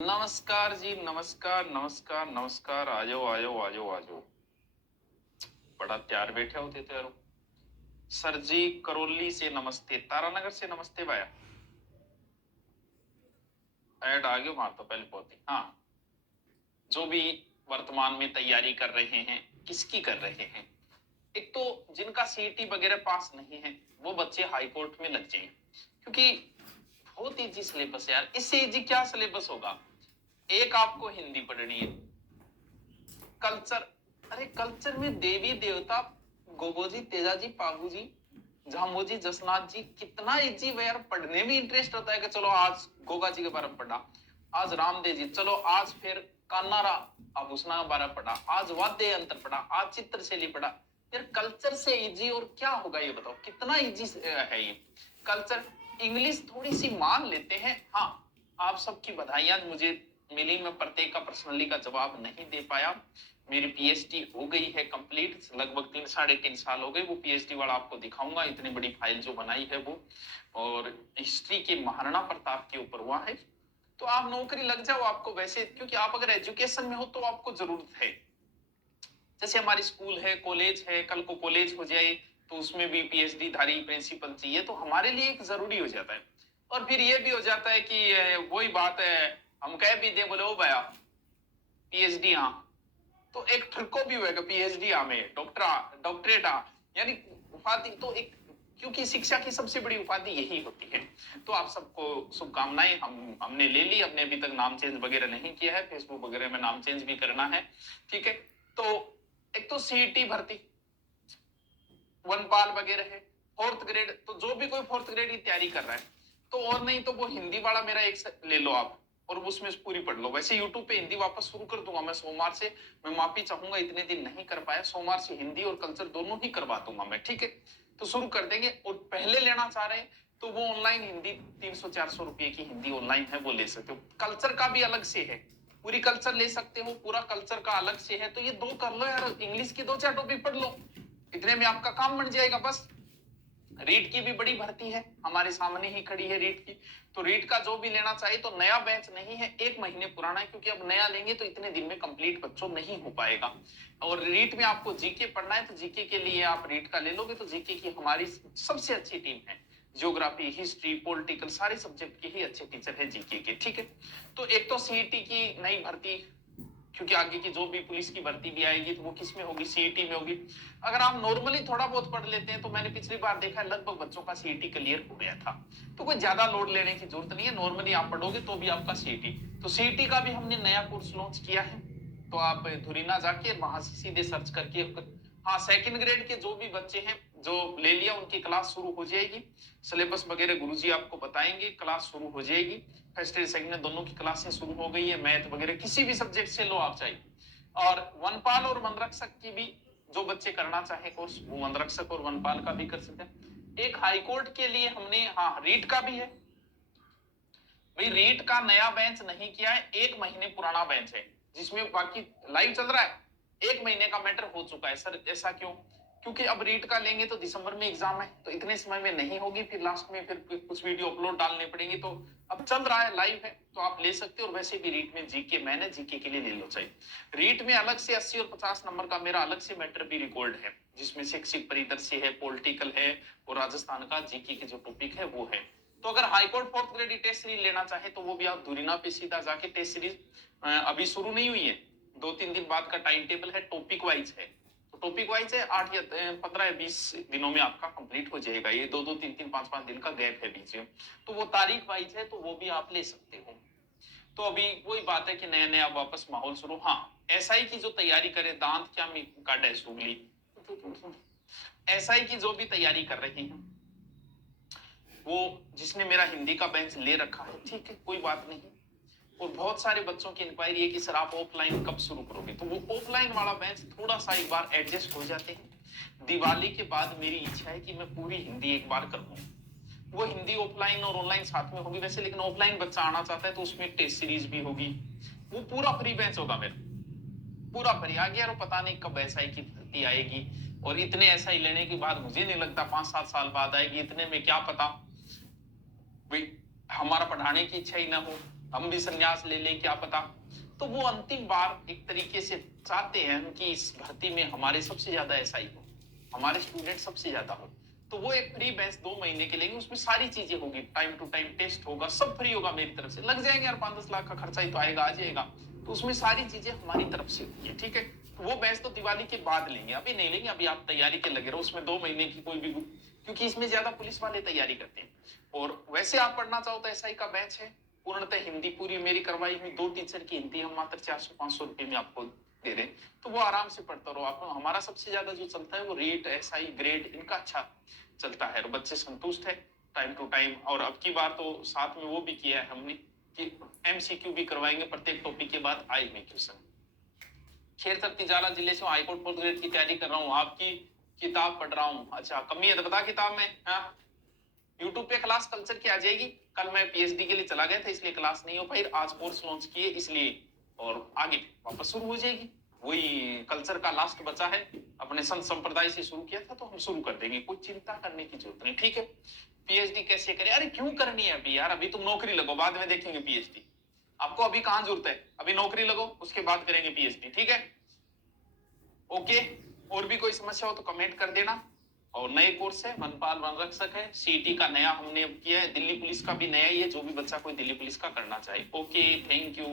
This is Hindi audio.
नमस्कार जी, नमस्कार नमस्कार नमस्कार। आ जाओ आ जाओ आ जाओ आ जाओ। बड़ा तैयार बैठे होते तो यारो। सर जी करौली से नमस्ते, तारानगर से नमस्ते भाया। ऐड आ गयो मार तो पहले बहुत ही। हाँ, जो भी वर्तमान में तैयारी कर रहे हैं, किसकी कर रहे हैं? एक तो जिनका सीईटी वगैरह पास नहीं है वो बच्चे हाई कोर्ट में लग जाएं, क्योंकि बहुत इजी सिलेबस है यार। इससे इजी क्या सिलेबस होगा? एक आपको हिंदी पढ़नी है, कल्चर, अरे कल्चर में देवी देवता, गोगोजी, तेजाजी, पागूजी, झामोजी, जसनाथ जी, कितना इजी है यार। पढ़ने में इंटरेस्ट होता है कि चलो आज गोगा जी के बारे में पढ़ा, आज रामदेव जी, चलो आज फिर कान्नारा आभूषणा के बारे में पढ़ा, आज वाद्य यंत्र पढ़ा, आज चित्रशैली पढ़ा। यार कल्चर से इजी और क्या होगा ये बताओ, कितना इजी है ये कल्चर। इंग्लिश थोड़ी सी मान लेते हैं। हाँ, आप सबकी बधाइयां मुझे मिली, मैं प्रत्येक का पर्सनली का जवाब नहीं दे पाया। मेरी पीएचडी हो गई है कंप्लीट, लगभग 3 साढ़े 3 साल हो गए। वो पीएचडी वाला आपको दिखाऊंगा, इतनी बड़ी फाइल जो बनाई है वो, और हिस्ट्री के महाराणा प्रताप के ऊपर हुआ है। तो आप नौकरी लग जाओ आपको वैसे, क्योंकि आप अगर एजुकेशन में हो तो आपको जरूरत है। जैसे हमारी स्कूल है, कॉलेज है, कल को कॉलेज हो जाए तो उसमें भी पीएचडी धारी प्रिंसिपल चाहिए, तो हमारे लिए एक जरूरी हो जाता है। और फिर ये भी हो जाता है कि वही बात है, हम कह भी दे बोले ओ भैया पीएचडी हाँ, तो एक ठुको भी होगा पीएचडी में, डॉक्टरेट यानी उपाधि तो एक, क्योंकि शिक्षा की सबसे बड़ी उपाधि यही होती है। तो आप सबको शुभकामनाएं। हमने ले ली, हमने अभी तक नाम चेंज वगैरह नहीं किया है, फेसबुक वगैरह में नाम चेंज भी करना है, ठीक है। तो एक तो सीईटी भर्ती, वनपाल वगैरह है, फोर्थ ग्रेड, तो जो भी कोई फोर्थ ग्रेड की तैयारी कर रहा है तो, और नहीं तो वो हिंदी वाला मेरा एक ले लो आप, और उसमें पूरी पढ़ लो। वैसे यूट्यूब पे हिंदी वापस शुरू कर दूंगा मैं सोमवार से। मैं माफी चाहूंगा इतने दिन नहीं कर पाया, सोमवार से हिंदी और कल्चर दोनों ही करवा दूंगा मैं, ठीक है। तो शुरू कर देंगे। और पहले लेना चाह रहे हैं तो वो ऑनलाइन हिंदी 300-400 रुपए की हिंदी ऑनलाइन है, वो ले सकते हो। कल्चर का भी अलग से है, पूरी कल्चर ले सकते हो, पूरा कल्चर का अलग से है। तो ये दो कर लो यार, इंग्लिश की 2-4 टॉपिक पढ़ लो, इतने में आपका काम बन जाएगा बस। रीट की भी बड़ी भर्ती है, हमारे सामने ही खड़ी है रीट की। तो रीट का जो भी लेना चाहिए, तो नया बैच नहीं है, 1 महीने पुराना है, क्योंकि अब नया लेंगे तो इतने दिन में कंप्लीट बच्चों नहीं हो पाएगा। और रीट में आपको जीके पढ़ना है तो जीके के लिए आप रीट का ले लोगे, तो जीके की हमारी सबसे अच्छी टीम है। ज्योग्राफी, हिस्ट्री, पॉलिटिकल, सारे सब्जेक्ट के ही अच्छे टीचर है जीके के, ठीक है। तो एक तो सीईटी की नई भर्ती, क्योंकि आगे की जो भी पुलिस की भर्ती भी आएगी तो वो किस में होगी? सीईटी में होगी। अगर आप नॉर्मली थोड़ा बहुत पढ़ लेते हैं तो मैंने पिछली बार देखा है लगभग बच्चों का सीईटी क्लियर हो गया था। तो कोई ज्यादा लोड लेने की जरूरत नहीं है, नॉर्मली आप पढ़ोगे तो भी आपका सीईटी। तो सीईटी का भी हमने नया कोर्स लॉन्च किया है, तो आप धुरीना जाके वहां से सीधे सर्च करके, हाँ, सेकंड ग्रेड के जो भी बच्चे हैं जो ले लिया उनकी क्लास शुरू हो जाएगी। सिलेबस वगैरह गुरुजी आपको बताएंगे, क्लास शुरू हो जाएगी। फर्स्ट ईयर सेकंड में दोनों की क्लासें शुरू हो गई है, मैथ वगैरह किसी भी सब्जेक्ट से लो आप चाहिए। और वनपाल और वनरक्षक की भी जो बच्चे करना चाहे कोर्स, वो वनरक्षक और वनपाल का भी कर सकते हैं। एक हाईकोर्ट के लिए हमने, हाँ, रीट का भी है भाई। रीट का नया बेंच नहीं किया है, 1 महीने पुराना बेंच है, जिसमें बाकी लाइव चल रहा है। 1 महीने का मैटर हो चुका है सर। ऐसा क्यों? क्योंकि अब रीट का लेंगे तो दिसंबर में एग्जाम है, तो इतने समय में नहीं होगी, फिर लास्ट में फिर कुछ वीडियो अपलोड डालने पड़ेंगे। तो अब चल रहा है, लाइव है, तो आप ले सकते हो। और वैसे भी रीट में जीके, मैंने जीके के लिए ले लो चाहिए। रीट में अलग से 80 और 50 नंबर का मेरा अलग से मैटर भी रिकॉर्ड है, जिसमें शैक्षिक परिदृश्य है, पॉलिटिकल है, और राजस्थान का जीके के जो टॉपिक है वो है। तो अगर high court fourth grade test series लेना चाहे तो वो भी आप धुरीना पे सीधा जाके, टेस्ट सीरीज अभी शुरू नहीं हुई है, 2-3 दिन बाद का टाइम टेबल है, टॉपिक वाइज है। तो टॉपिक वाइज है, 8 या 15 या 20 दिनों में आपका कंप्लीट हो जाएगा। ये 2-2, 3-3, 5-5 दिन का गैप है बीच में, तो वो तारीख वाइज है, तो वो भी आप ले सकते हो। तो अभी वही बात है कि नया नया वापस माहौल शुरू। हाँ, एसआई की जो तैयारी करे, दांत क्या काटा है सुगली, एसआई की जो भी तैयारी कर रही है, वो जिसने मेरा हिंदी का बेंच ले रखा है, ठीक है, कोई बात नहीं। और बहुत सारे बच्चों की इंक्वायरी है कि सर आप ऑफलाइन कब शुरू करोगे, तो वो ऑफलाइन वाला बेंच थोड़ा सा एक बार एडजस्ट हो जाते हैं। दिवाली के बाद मेरी इच्छा है कि मैं पूरी हिंदी एक बार कर लूं। वो हिंदी ऑफलाइन और ऑनलाइन साथ में होगी वैसे, लेकिन ऑफलाइन बच्चा आना चाहता है तो उसमें टेस्ट सीरीज भी होगी। वो पूरा फ्री बेंच होगा मेरा, पूरा फ्री। आ गया, और पता नहीं कब एसआई की भर्ती आएगी, और इतने एसआई लेने के बाद मुझे नहीं लगता 5-7 साल बाद आएगी। इतने में क्या पता भाई हमारा पढ़ाने की इच्छा ही ना हो, हम भी संन्यास ले लें, क्या पता। तो वो अंतिम बार एक तरीके से चाहते हैं कि इस भर्ती में हमारे सबसे ज्यादा एसआई हो, हमारे स्टूडेंट सबसे ज्यादा हो। तो वो एक फ्री बैच 2 महीने के लेंगे, उसमें सारी चीजें होगी, टाइम टू टाइम टेस्ट होगा, सब फ्री होगा मेरी तरफ से। लग जाएंगे यार 5-10 लाख का खर्चा ही तो आएगा, आ जाएगा। तो उसमें सारी चीजें हमारी तरफ से होगी, ठीक है। तो वो बैच तो दिवाली के बाद लेंगे, अभी नहीं लेंगे। अभी आप तैयारी के लगे रहो, उसमें 2 महीने की कोई भी, क्योंकि इसमें ज्यादा पुलिस वाले तैयारी करते हैं। और वैसे आप पढ़ना चाहो तो एसआई का बैच है, पूर्णतः हिंदी पूरी मेरी करवाई हुई, 2 टीचर की हिंदी हम मात्र 400-500 रुपए में आपको दे रहे हैं। तो वो आराम से पढ़ता रहो आप। हमारा सबसे ज्यादा जो चलता है वो रीट, एसआई, ग्रेड, इनका अच्छा चलता है और बच्चे संतुष्ट है टाइम टू टाइम। और अब की बार तो साथ में वो भी किया है हमने कि एमसीक्यू भी करवाएंगे प्रत्येक टॉपिक के बाद, आई में क्वेश्चन। खैर सर, तिजारा जिले से हाईकोर्ट फोर्थ ग्रेड की तैयारी कर रहा हूँ, आपकी किताब पढ़ रहा हूँ। अच्छा, कमी है तो बता किताब में। हाँ, यूट्यूब पे क्लास कल्चर की आ जाएगी। कल मैं पीएचडी के लिए चला गया था इसलिए क्लास नहीं हो पाई, आज कोर्स लॉन्च किए इसलिए, और आगे वापस शुरू हो जाएगी। वही कल्चर का लास्ट बचा है, अपने संत संप्रदाय से शुरू किया था तो हम शुरू कर देंगे, कोई चिंता करने की जरूरत नहीं, ठीक है। पीएचडी कैसे करें? अरे क्यों करनी है अभी यार, अभी तुम नौकरी लगो, बाद में देखेंगे पीएचडी। आपको अभी कहां जरूरत है, अभी नौकरी लगो उसके बाद करेंगे पीएचडी, ठीक है। ओके, और भी कोई समस्या हो तो कमेंट कर देना। और नए कोर्स है, वनपाल वन रक्षक है, सीटी का नया हमने किया है, दिल्ली पुलिस का भी नया ही है, जो भी बच्चा कोई दिल्ली पुलिस का करना चाहे। Okay, thank you.